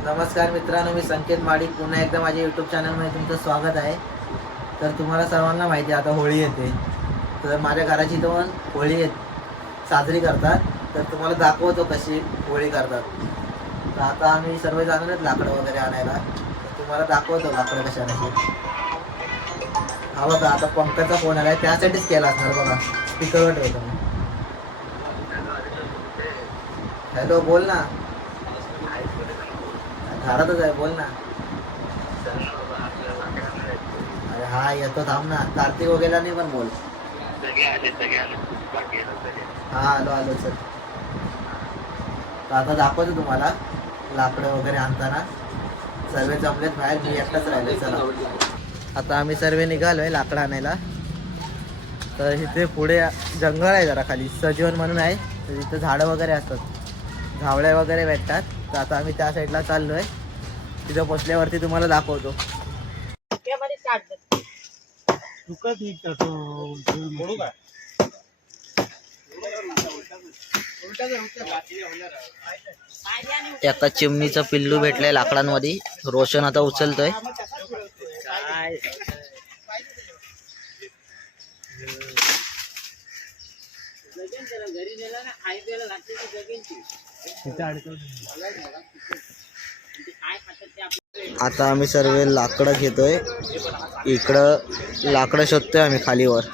नमस्कार मित्रांनो, मी संकेत माडिक पुन्हा एकदा माझ्या यूट्यूब चॅनलमध्ये तुमचं स्वागत आहे. तर तुम्हाला सर्वांना माहिती आहे आता होळी येते, तर माझ्या घराची इथं होळी साजरी करतात. तर तुम्हाला दाखवतो कशी होळी करतात. तर आता आम्ही सर्व जाणार लाकडं वगैरे आणायला, तर तुम्हाला दाखवतो लाकडं कशा कशी. हा बघा, आता पंकजचा फोन आला आहे, त्यासाठीच केला असणार बघा. स्पीकरवर ठेवतो मी. हॅलो, बोल ना. घरातच आहे, बोल ना. अरे हा येतो, थांब ना. कार्तिक वगैरे नाही पण बोल. हा आलो आलो सर. तर आता दाखवतो तुम्हाला लाकडं वगैरे आणताना. सर्व जमलेत बाहेर, मी एकटाच राहिले. चला आता आम्ही सर्व निघालोय लाकडं आणायला. तर इथे पुढे जंगल आहे जरा खाली, सजीवन म्हणून आहे. तर इथं झाडं वगैरे असतात, झावळ्या वगैरे भेटतात. तर आता आम्ही त्या साईडला चाललोय. तिथं पोचल्यावरती तुम्हाला दाखवतो. एका चिमणीचं पिल्लू भेटलंय लाकडांमध्ये. रोशन आता उचलतोय. आता आम्ही सर्व लाकडं घेतोय. इकडं लाकडं शोधतोय आम्ही खालीवर.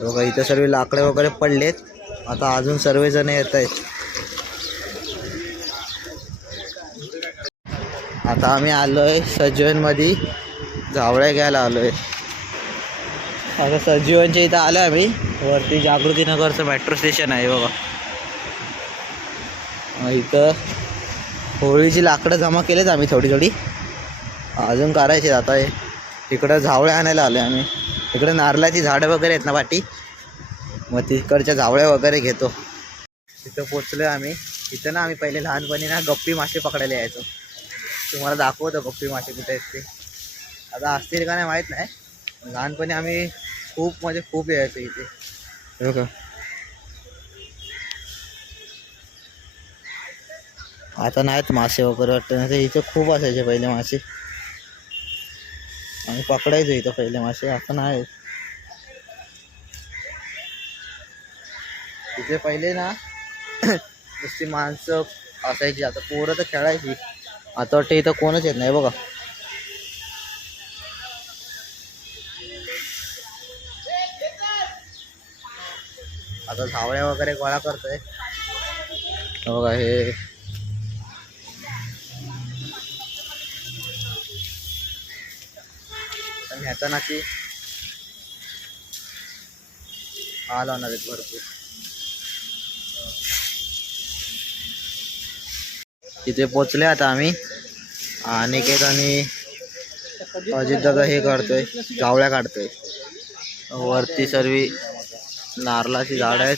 बघा इथं सर्व लाकडे वगैरे पडलेत. आता अजून सर्वजण येत आहेत. आता आम्ही आलोय सजीवन मध्ये, झावळ्या घ्यायला आलोय. आता सजीवनच्या इथं आलो आम्ही. वरती जागृतीनगरचं मेट्रो स्टेशन आहे बघा. इथं होळीची लाकडं जमा केलेत आम्ही थोडी थोडी, अजून करायचे. आता इकडं झावळ्या आणायला आलोय आम्ही. इकडे नारळाची झाडं वगैरे आहेत ना वाटी, मग तिकडच्या झावळ्या वगैरे घेतो. तिथं पोचलोय आम्ही. इथं ना आम्ही पहिले लहानपणी ना गप्पी मासे पकडायला यायचो. तुम्हाला दाखवतो गप्पी मासे कुठे आहेत ते. आता असतील का नाही माहीत नाही. लहानपणी आम्ही खूप म्हणजे खूप यायचो इथे. हो का, आता नाहीत मासे वगैरे वाटतं. नाही इथं खूप असायचे पहिले मासे. आम्ही पकडायचो इथं पहिले मासे, आता नाही. तिथे पहिले ना नुसती माणसं असायची. आता पोरं तर खेळायची. आता वाटतं इथं कोणच येत नाही बघा. आता झावळ्या वगैरे गोळा करतोय बघा. हे ह्याचा की आला होणार आहेत भरपूर. तिथे पोचले आता आम्ही. अनिकेत आणि अजित दादा हे करतोय, झावळ्या काढतोय. वरती सर्वी नारळाची झाड आहेत,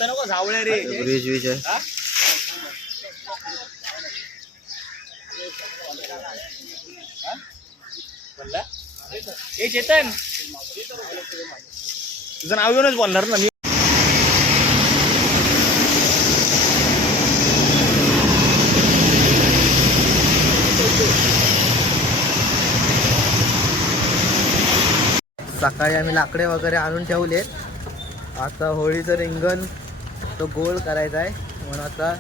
ब्रिज आहे. चेतन, तुझं नाव येऊनच बोलणार ना मी. सकाळी आम्ही लाकडे वगैरे आणून ठेवलेत. आता होळीचं रिंगण तो गोल करायचा आहे, म्हणून आता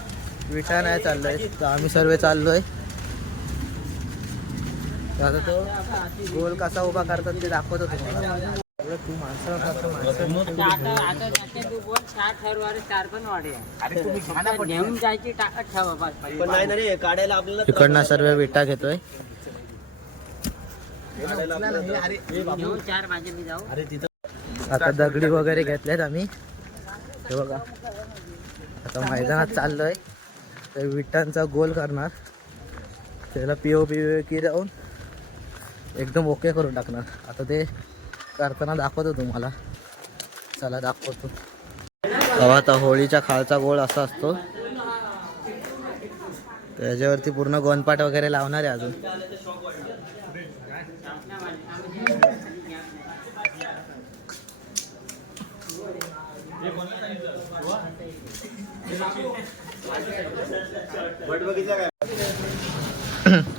विटा नाही चाललोय. तर आम्ही सर्व चाललोय. आता तो गोल कसा उभा करतात ते दाखवतो तुम्हाला. तू माणसं इकडनं सर्व विटा घेतोय. आता दगडी वगैरे घेतल्यात आम्ही. हे बघा, आता मैदानात चाललोय. तर विटांचा गोल करणार, त्याला पी जाऊन एकदम ओके करून टाकणार. आता ते करताना दाखवतो तुम्हाला. चला दाखवतो. आता होळीच्या खालचा गोळ असा असतो, त्याच्यावरती पूर्ण गोंदपाट वगैरे लावणार आहे अजून.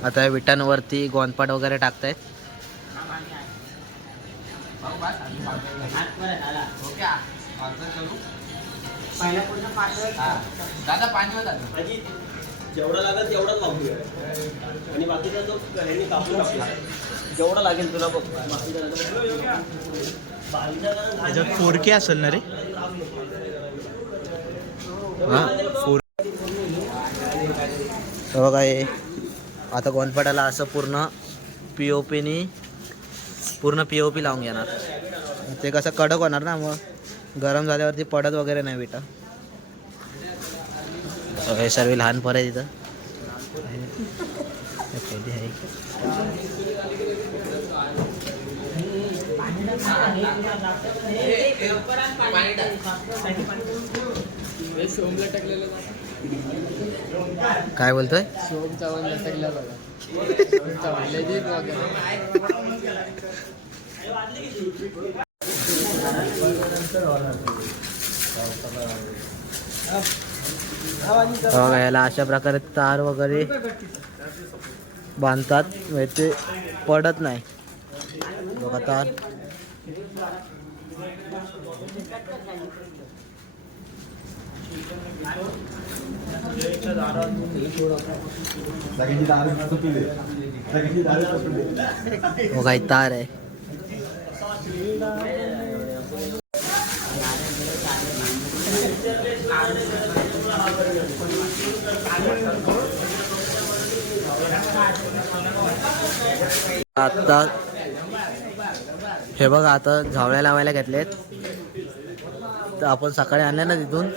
आता विटांवरती गोंदपाट वगैरे टाकतायत. दादा पाणी जेवढा लागेल तेवढाच लावूया आणि बाकीचा तो ह्यांनी कापून टाकला जेवढा लागेल तुला बघ. त्याच्यात 4K असेल ना रे. हां बघा हे आता गोंदपाटाला असं पूर्ण POP लावून घेणार. ते कसं कडक होणार ना, मग गरम झाल्यावरती पडत वगैरे नाही विटा. हे सर्व लहान पोरं आहे तिथं. पहिली आहे काय बोलतोय. याला अशा प्रकारे तार वगैरे बांधतात म्हणजे ते पडत नाही. बघा तार बघा ही तार आहे. आता हे बघा आता झावळ्या लावायला घेतलेत. तर आपण सकाळी आणले ना तिथून,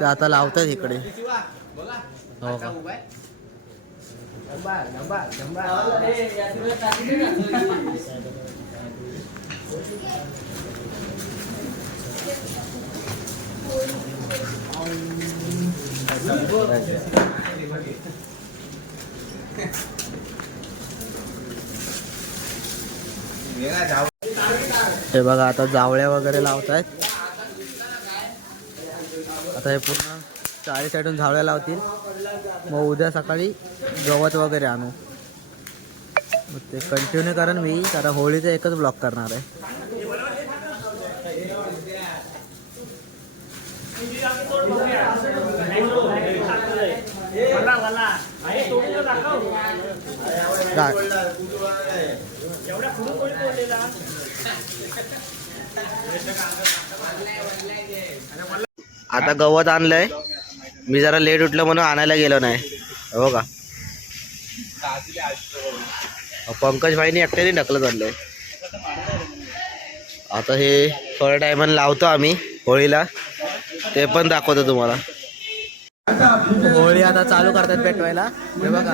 ते आता लावतात इकडे. हो का हे बघा आता जावळ्या वगैरे लावतायत. आता हे पूर्ण चारी साईडून झावळ्या लावतील. मग उद्या सकाळी गवत वगैरे आणू. ते कंटिन्यू करेन मी, कारण होळीचा एकच ब्लॉक करणार आहे. आता गवत आणलंय. मी जरा लेट उठलं म्हणून आणायला गेलो नाही. हो का पंकज भाईनी एकट्याने ढकलत आणलंय. आता हे थोड्या टायमाने लावतो आम्ही होळीला, ते पण दाखवतो तुम्हाला. होळी आता चालू करतात पेटवायला. हे बघा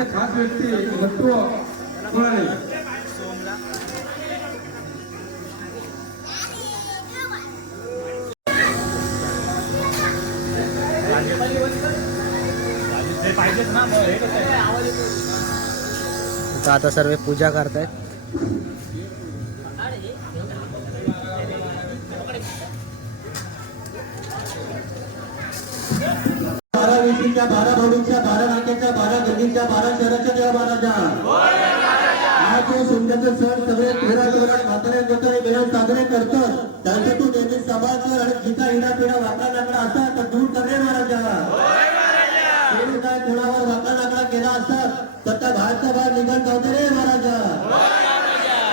आता सर्व पूजा करतायत. बारा वेशीच्या 12 भाऊच्या 12 नाक्याच्या 12 गल्लीच्या 12 शहराच्या देवा महाराजा. आज हे सोमण्याचे सण सगळे जोरात म्हातारे जोतारे मिळून साजरे करतात. त्यांचं तू नेहमी सांभाळ कर आणि जिचा हिडा पिढा वाकडा लागला असा तर दूर कर रे महाराजा. काय कोणावर वाकडा लागला केला असतात तर त्या बाहेरचा बाहेर निघत जाऊ दे रे महाराजा.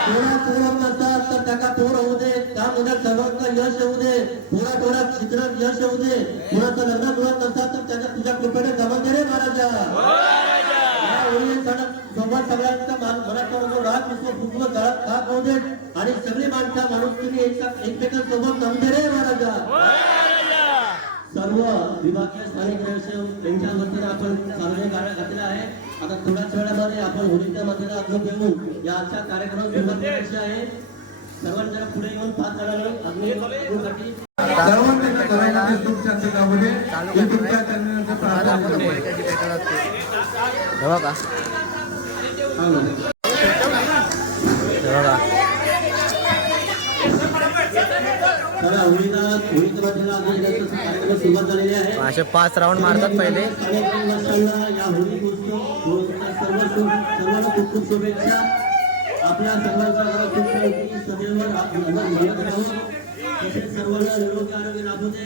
कोणा पोर नसतात तर त्याला पोर होऊ दे. त्या मुलात सर्वांना यश येऊ दे. पोरात शिक्षणात यश येऊ दे. कोणाचं लग्न जुळत नसतात तर त्याच्या तुझ्या कृपेने जमा दे रे महाराजा. सोबत सगळ्यांचा मनात राग विश्व जळत खात होऊ दे आणि सगळी माणसं माणूस तुम्ही एकमेकांसोबत जमते रे महाराजा. सर्व विभागीय स्थानिक व्यवसाय यांच्या वतीने आपण सार्वजनिक गाड्या घातल्या आहे. आता थोड्याच वेळामध्ये आपण होळीच्या मध्ये अग्नी घेऊन या अशा कार्यक्रम सुरुवात करायची आहे. सर्वांच्या पुढे येऊन 5 जणांनी अग्नी बघा असे 5 राऊंड मारतात पहिले. खूप शुभेच्छा. आपल्या सर्वांचा घरात सुख शांती सदैव राहत राहावं. तसेच सर्वांना निरोगी आरोग्य लाभू दे.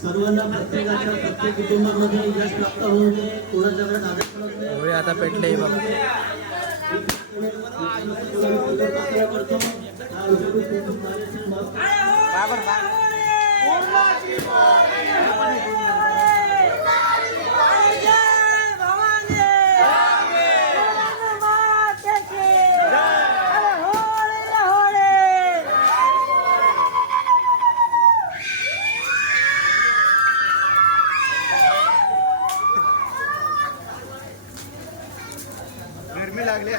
सर्वांना प्रत्येकाच्या प्रत्येक कुटुंबामध्ये यश प्राप्त होऊ दे. कोणाच्या घरात आदर पडत नाही. होळी आता पेटले बघ. करतो हा उद्योग खूप गरमी लागली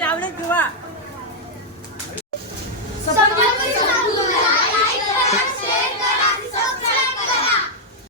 लावले किंवा